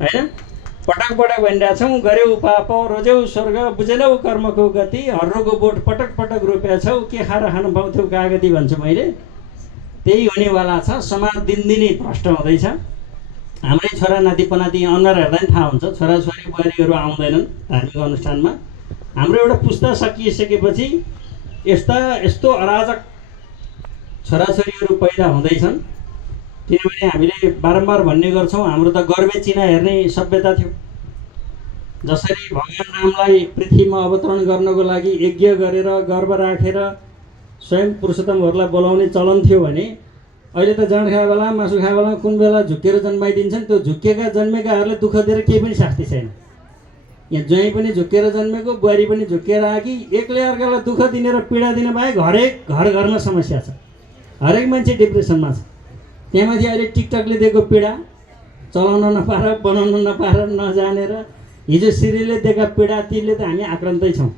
हैन? पटक पटक भनिरहेका छौँ, गर्यौ पाप रोज्यौ स्वर्ग बुझेनौ कर्मको गति, हर्रोको बोट पटक पटक रोपेका छौ, के खाएर खान पाउँथ्यौ कागती भन्छु मैले। त्यही हुनेवाला छ। समाज दिनदिनै भ्रष्ट हुँदैछ। हाम्रै छोरा नाति पनाति अनुहार हेर्दा नि थाहा हुन्छ, छोराछोरी बुहारीहरू आउँदैनन् धार्मिक अनुष्ठानमा। हाम्रो एउटा पुस्ता सकिसकेपछि यस्तो अराजक छोराछोरीहरू पैदा हुँदैछन्। किनभने हामीले बारम्बार भन्ने गर्छौँ, हाम्रो त गर्भे चिना हेर्ने सभ्यता थियो। जसरी भगवान रामलाई पृथ्वीमा अवतरण गर्नको लागि यज्ञ गरेर गर्भ राखेर स्वयं पुरुषोत्तमहरूलाई बोलाउने चलन थियो भने अहिले त जाँड खाए बेला मासु खाए बेला कुन बेला झुक्केर जन्माइदिन्छन्। त्यो झुक्केका जन्मेकाहरूले दुःख दिएर केही पनि शास्ति छैन। यहाँ ज्वाइँ पनि झुक्केर जन्मेको, बुहारी पनि झुक्केर आएकी, एकले अर्कालाई दुःख दिने र पीडा दिन बाहेक हरेक घरमा समस्या छ। हरेक मान्छे डिप्रेसनमा छ। त्यहाँमाथि अहिले टिकटकले दिएको पीडा, चलाउन नपाएर, बनाउन नपाएर, नजानेर, हिजो सिरियलले दिएका पीडा, तीले त हामी आक्रान्तै छौँ।